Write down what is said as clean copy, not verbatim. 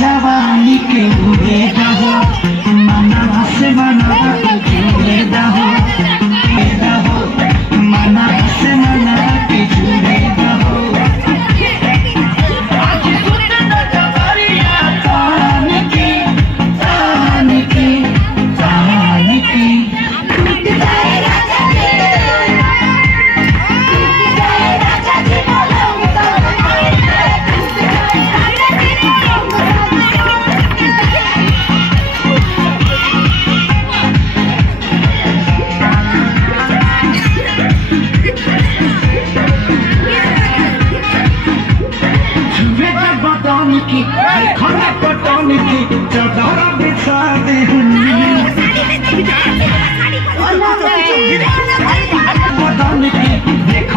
जवानी के बुरे दहो मना से मना के जुड़े दहो मना से मना के जुड़े दहो आज सुन न जवारिया तान की टूट जाए राजा जी बोलो की खाना पटाने की चादर बिछा दे पटाने की